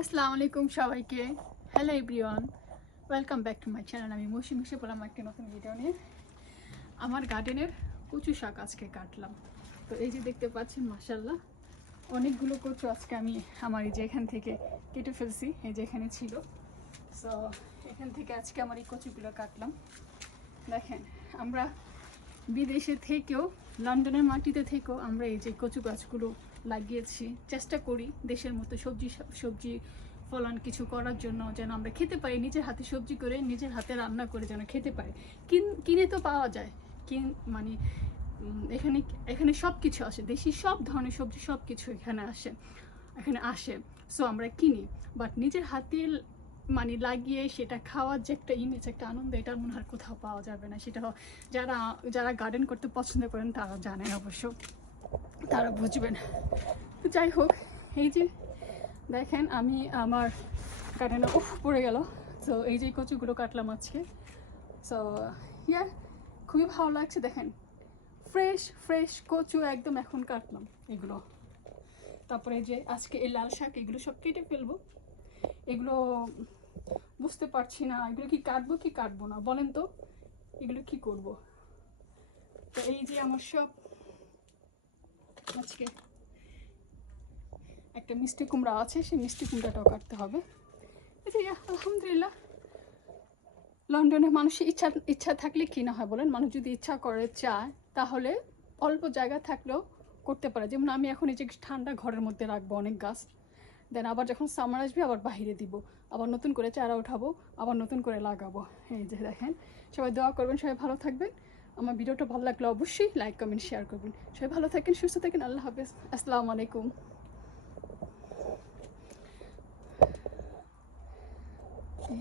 আসসালামু আলাইকুম সবাইকে। Hello everyone, welcome back to my channel. আমি মৌসুমি এসে বললাম একটা নতুন ভিডিও নিয়ে। আমার গার্ডেনের কচু শাক আজকে কাটলাম। তো এই যে দেখতে পাচ্ছেন, মাশাল্লাহ অনেকগুলো কচু আজকে আমি আমার এই যে এখান থেকে কেটে ফেলছি। এই যে এখানে ছিল, সো এখান থেকে আজকে আমার এই কচুগুলো কাটলাম। দেখেন, আমরা বিদেশে থেকেও, লন্ডনের মাটিতে থেকেও আমরা এই যে কচু গাছগুলো লাগিয়েছি। চেষ্টা করি দেশের মতো সবজি ফলন কিছু করার জন্য, যেন আমরা খেতে পারি, নিজের হাতে সবজি করে নিজের হাতে রান্না করে যেন খেতে পারি। কিনে তো পাওয়া যায়, মানে এখানে এখানে সব কিছু আসে, দেশি সব ধরনের সবজি সব কিছু এখানে আসে। সো আমরা কিনি, বাট নিজের হাতে মানে লাগিয়ে সেটা খাওয়ার যে একটা ইমেজ, একটা আনন্দ, এটা মনে হয় কোথাও পাওয়া যাবে না। সেটা যারা যারা গার্ডেন করতে পছন্দ করেন তারা জানেন, অবশ্য তারা বুঝবেন। তো যাই হোক, এই যে দেখেন আমি আমার গার্ডেনে পড়ে গেল। তো এই যে কচুগুলো কাটলাম আজকে। সো ইয়া, খুবই ভালো লাগছে। দেখেন, ফ্রেশ ফ্রেশ কচু একদম এখন কাটলাম এগুলো। তারপরে যে আজকে এই লাল শাক, এগুলো সব কেটে ফেলবো। এগুলো বুঝতে পারছি না এগুলো কি কাটবো কি কাটবো না, বলেন তো এগুলো কি করব। তো এই যে আমার সব আজকে একটা মিষ্টি কুমড়া আছে, সেই মিষ্টি কুমড়াটাও কাটতে হবে। আলহামদুলিল্লাহ, লন্ডনে মানুষের ইচ্ছা থাকলে কি না হয় বলেন। মানুষ যদি ইচ্ছা করে, চায়, তাহলে অল্প জায়গা থাকলেও করতে পারে। যেমন আমি এখন এই যে ঠান্ডা ঘরের মধ্যে রাখবো অনেক গাছ, দেন আবার যখন সামার আসবে আবার বাহিরে দিব, আবার নতুন করে চারা উঠাবো, আবার নতুন করে লাগাবো। এই যে দেখেন, সবাই দোয়া করবেন, সবাই ভালো থাকবেন। আমার ভিডিওটা ভালো লাগলে অবশ্যই লাইক কমেন্ট শেয়ার করবেন। সবাই ভালো থাকেন, সুস্থ থাকেন। আল্লাহ হাফেজ, আসসালামু আলাইকুম।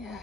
Yeah.